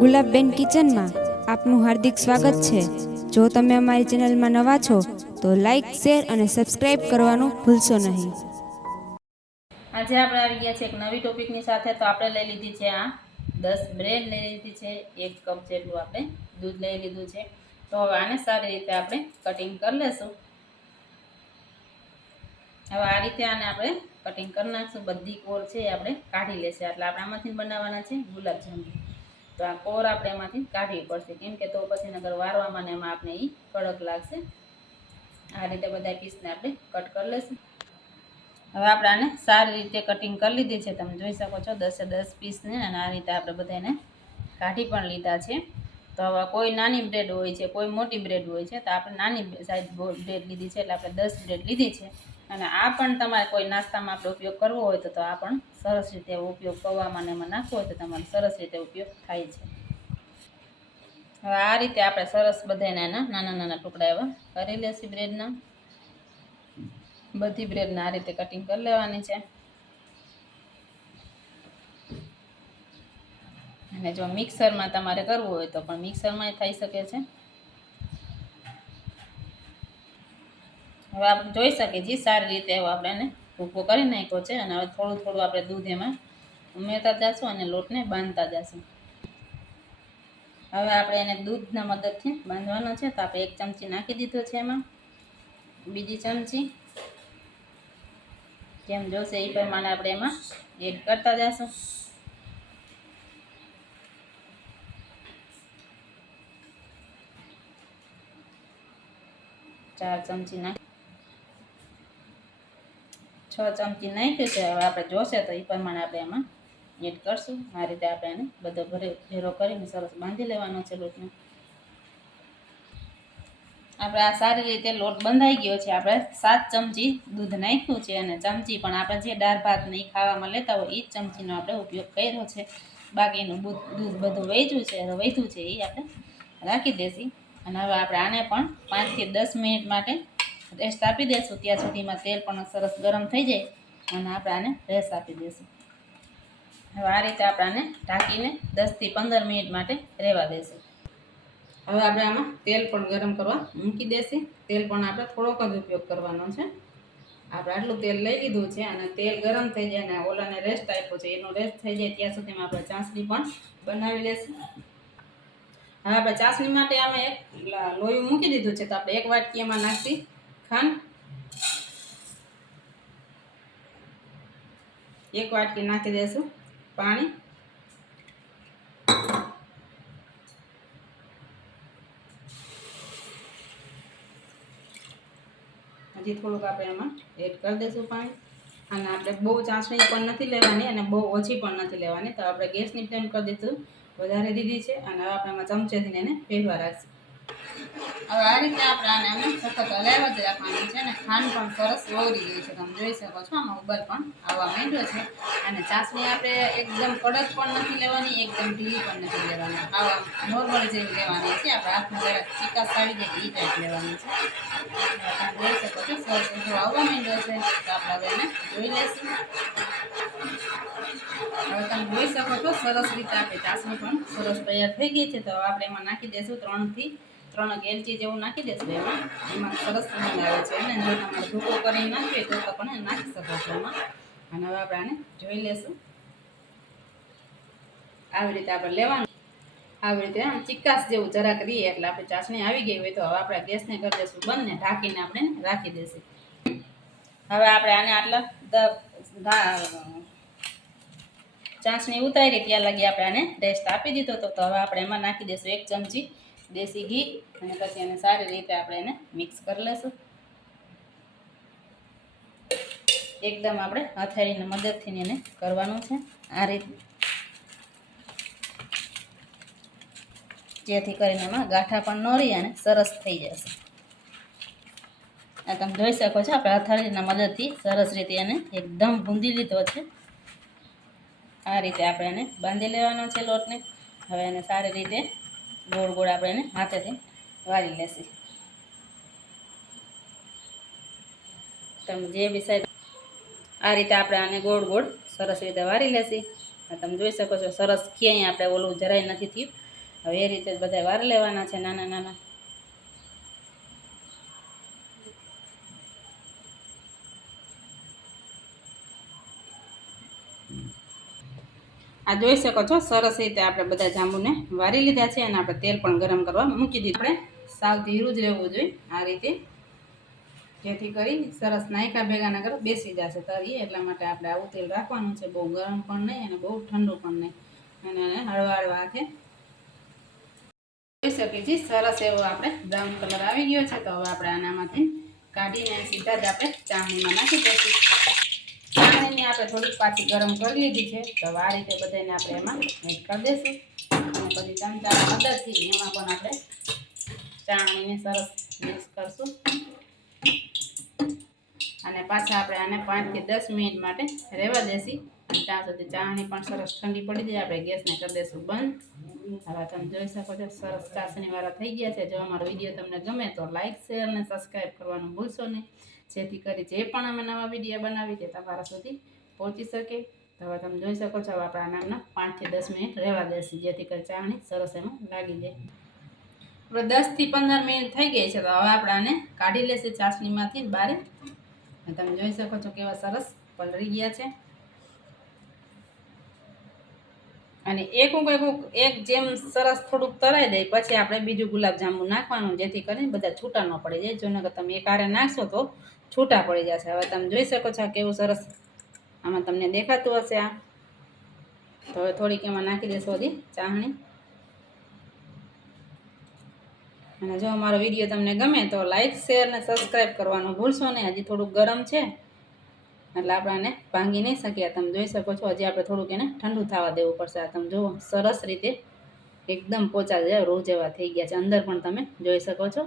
ગુલાબબેન કિચનમાં આપનું હાર્દિક સ્વાગત છે. જો તમે અમારી ચેનલમાં નવા છો, તો લાઈક શેર અને સબસ્ક્રાઈબ કરવાનું ભૂલશો નહીં. આજે આપણે આવી ગયા છે એક નવી ટોપિકની સાથે, તો આપણે લઈ લીધી છે આ દસ બ્રેડ લઈ લીધી છે. એક કપ જેટલું આપણે દૂધ લઈ લીધું છે. તો હવે આને સારી રીતે આપણે કટિંગ કરી લેશું. હવે આ રીતે આને આપણે કટિંગ કરી નાખશું. બધી કોર છે એ આપણે કાઢી લેશે. એટલે આપણે આમાંથી બનાવવાના છે ગુલાબજાંબુ. તો આ કોર આપણે એમાંથી કાઢવી પડશે. કેમ કે તો પછી નગર વારવામાં ને એમાં આપણે એ કડક લાગશે. આ રીતે બધા પીસને આપણે કટ કરી લેશું હવે આપણે આને સારી રીતે કટિંગ કરી લીધી છે. તમે જોઈ શકો છો દસે દસ પીસને અને આ રીતે આપણે બધાને કાઢી પણ લીધા છે. તો હવે કોઈ નાની બ્રેડ હોય છે, કોઈ મોટી બ્રેડ હોય છે, તો આપણે નાની સાઈઝ બ્રેડ લીધી છે, એટલે આપણે દસ બ્રેડ લીધી છે. અને આ પણ તમારે કોઈ નાસ્તામાં આપણે ઉપયોગ કરવો હોય તો આ પણ સરસ રીતે ઉપયોગ પૌવામાં ને એમાં નાખવો હોય તો તમારે સરસ રીતે ઉપયોગ થાય છે. હવે આ રીતે આપણે સરસ બધાને એના નાના નાના ટુકડા એવા કરી લેશું બ્રેડના. બધી બ્રેડને આ રીતે કટિંગ કરી લેવાની છે. અને જો મિક્સરમાં તમારે કરવું હોય તો પણ મિક્સરમાં થઈ શકે છે. હવે આપણે જોઈ શકીએ છીએ, સારી રીતે એવો આપણે એને ભૂકો કરી નાખ્યો છે અને હવે થોડું થોડું આપણે દૂધ એમાં ઉમેરતા જશું અને લોટને બાંધતા જશું. હવે આપણે એને દૂધના મદદથી બાંધવાનો છે, તો આપણે એક ચમચી નાખી દીધો છે એમાં. બીજી ચમચી જેમ જોશે એ પ્રમાણે આપણે એમાં એડ કરતા જશું. ચાર ચમચી નાખ ચમચી નાખ્યું છે. હવે આપણે જોશે તો એ પ્રમાણે આપણે એમાં એડ કરશું. આ રીતે આપણે એને બધો ભરે ભેરો કરીને સરસ બાંધી લેવાનો છે લોટને. આપણે આ સારી રીતે લોટ બંધાઈ ગયો છે. આપણે સાત ચમચી દૂધ નાખ્યું છે અને ચમચી પણ આપણે જે દાળ ભાત નહીં ખાવામાં લેતા હોય એ જ ચમચીનો આપણે ઉપયોગ કર્યો છે. બાકીનું દૂધ બધું વેચ્યું છે. વધ્યું છે એ આપણે રાખી દેશી. અને હવે આપણે આને પણ પાંચથી દસ મિનિટ માટે રેસ્ટ આપી દઈશું ત્યાં સુધીમાં તેલ પણ સરસ ગરમ થઈ જાય અને આપણે આને રેસ્ટ આપી દઈશું હવે આ રીતે આપણે આને ઢાંકીને દસથી પંદર મિનિટ માટે રહેવા દઈશું હવે આપણે આમાં તેલ પણ ગરમ કરવા મૂકી દેશું. તેલ પણ આપણે થોડોક જ ઉપયોગ કરવાનો છે. આપણે આટલું તેલ લઈ લીધું છે અને તેલ ગરમ થઈ જાય અને ઓલાને રેસ્ટ આપ્યો છે, એનો રેસ્ટ થઈ જાય ત્યાં સુધીમાં આપણે ચાસણી પણ બનાવી લેશું. હવે આપણે ચાસણી માટે અમે એક લોયું મૂકી દીધું છે તો આપણે એક વાટકી એમાં નાખી ખાંડ એક વાટકી નાખી દઈશું પાણી. હજી થોડુંક આપણે એમાં એડ કરી દઈશું પાણી. અને આપણે બહુ ચાસણી પણ નથી લેવાની અને બહુ ઓછી પણ નથી લેવાની. તો આપણે ગેસની ફ્લેમ કરી દઈશું વધારે દીધી છે. અને હવે આપણે એમાં ચમચેથી એને ફેરવા રાખશું. હવે આ રીતે આપણે આને અમે સખત હલાવ્યા જ રાખવાની છે અને ખાંડ પણ સરસ ઓગળી ગઈ છે. તમે જોઈ શકો છો, આમાં ઉબર પણ આવવા માંડ્યો છે. અને ચાસણી આપણે એકદમ કડક પણ નથી લેવાની, એકદમ ઢીલી પણ નથી લેવાની. આવા નોર્મલ જેવી લેવાની છે. આપણે હાથમાં જરાક ચિકાસ આવી જાય એ ટાઈપ લેવાની છે. તમે જોઈ શકો છો, સરસ ઊંધો આવવા માંડ્યો છે. તો આપણે હવે એને જોઈ લઈશું હવે તમે જોઈ શકો છો, સરસ રીતે આપણે ચાસણી પણ સરસ તૈયાર થઈ ગઈ છે. તો આપણે એમાં નાખી દઈશું ત્રણથી ત્રણ એલચી જેવું નાખી દઈશું એમાં. એમાં સરસ સ્મેલ આવે છે અને જો તમારે ભૂકો કરી નાખીએ તો પણ નાખી શકો છો એમાં. અને હવે આપણે આને જોઈ લેશું. આવી રીતે આપણે લેવાનું. આવી રીતે આમ ચિકાસ જેવું જરાક રહીએ એટલે આપણે ચાસણી આવી ગઈ હોય તો હવે આપણે ગેસને કરી દઈશું બંને ઢાંકીને આપણે રાખી દઈશું. હવે આપણે આને આટલા ચાસણી ઉતારી ત્યાં લગી આપણે આને રેસ્ટ આપી દીધો તો હવે આપણે એમાં નાખી દઈશું એક ચમચી દેશી ઘી અને પછી એને સારી રીતે આપણે એને મિક્સ કરી લઈશું એકદમ આપણે હથેળીની મદદથી એને કરવાનું છે આ રીતે. જેથી કરીને એમાં ગાંઠા પણ ન રહી અને સરસ થઈ જશે. આ તમે જોઈ શકો છો આપણે હથેળીના મદદથી સરસ રીતે એને એકદમ ભૂંદી લીધો છે. આ રીતે આપણે એને બાંધી લેવાનો છે લોટને. હવે એને સારી રીતે ગોળ ગોળ આપણે એને હાથેથી વાળી લેશી. તમે જે બી સાઈડ આ રીતે આપણે આને ગોળ ગોળ સરસ રીતે વારી લેશી. તમે જોઈ શકો છો સરસ ક્યાંય આપણે ઓલું જરાય નથી થયું. હવે એ રીતે બધા વાર લેવાના છે નાના નાના. આ જોઈ શકો છો, સરસ રીતે આપણે બધા જાંબુને વારી લીધા છે અને આપણે તેલ પણ ગરમ કરવા મૂકી દીધું. આપણે સાવ ધીરું જ રહેવું જોઈએ આ રીતે. જેથી કરી સરસ નાયકા ભેગા ના કરો બેસી જશે. તરીએ એટલા માટે આપણે આવું તેલ રાખવાનું છે. બહુ ગરમ પણ નહીં અને બહુ ઠંડુ પણ નહીં. અને હળવા હળવા હાથે જોઈ શકીએ છીએ. સરસ એવો આપણે બ્રાઉન કલર આવી ગયો છે. તો હવે આપણે આનામાંથી કાઢીને સીધા જ આપણે ચામડીમાં નાખી દઈશું. ચામડીને આપણે થોડીક પાછી ગરમ કરી લીધી છે. તો આ રીતે બધાને આપણે એમાં મિક્સ કરી દઈશું. અને પછી ચમચા મદદથી એમાં પણ આપણે ચાણીને સરસ મિક્સ કરશું. અને પાછા આપણે આને પાંચથી દસ મિનિટ માટે રહેવા દેશી. અને ત્યાં સુધી ચાણી પણ સરસ ઠંડી પડી જાય, આપણે ગેસને કરી દઈશું બંધ. હવે તમે જોઈ શકો છો, સરસ ચાસણીવાળા થઈ ગયા છે. જો અમારો વીડિયો તમને ગમે તો લાઇક શેર અને સબસ્ક્રાઈબ કરવાનું ભૂલશો નહીં. જેથી કરી જે પણ અમે નવા વીડિયો બનાવી તે તમારા સુધી પહોંચી શકે. તો હવે તમે જોઈ શકો છો આપણે નામના પાંચથી દસ મિનિટ રહેવા દેશે, જેથી કરી ચાસણી સરસ એમાં લાગી જાય. આપણે દસથી પંદર મિનિટ થઈ ગઈ છે, તો હવે આપણે આને કાઢી લેશે ચાસણીમાંથી બારે. તમે જોઈ શકો છો કેવા સરસ પલળી ગયા છે. અને એક ઉક એક એક જેમ સરસ થોડુંક તરાઈ દે, પછી આપણે બીજું ગુલાબજાંબુ નાખવાનું, જેથી કરીને બધા છૂટા ન પડી જાય. જો નકર તમે એક આરે નાખશો તો છૂટા પડી જશે. હવે તમે જોઈ શકો છો કેવું સરસ આમાં તમને દેખાતું હશે આ. તો હવે થોડીક એમાં નાખી દેશો હજી ચાહણી. અને જો અમારો વીડિયો તમને ગમે તો લાઇક શેર અને સબસ્ક્રાઈબ કરવાનું ભૂલશો નહીં. હજી થોડુંક ગરમ છે. એટલે આપણે આને ભાંગી નહીં શકીએ. તમે જોઈ શકો છો, હજી આપણે થોડુંક એને ઠંડુ થવા દેવું પડશે. તમે જુઓ, સરસ રીતે એકદમ પોચા જેવા રૂ જેવા થઈ ગયા છે. અંદર પણ તમે જોઈ શકો છો.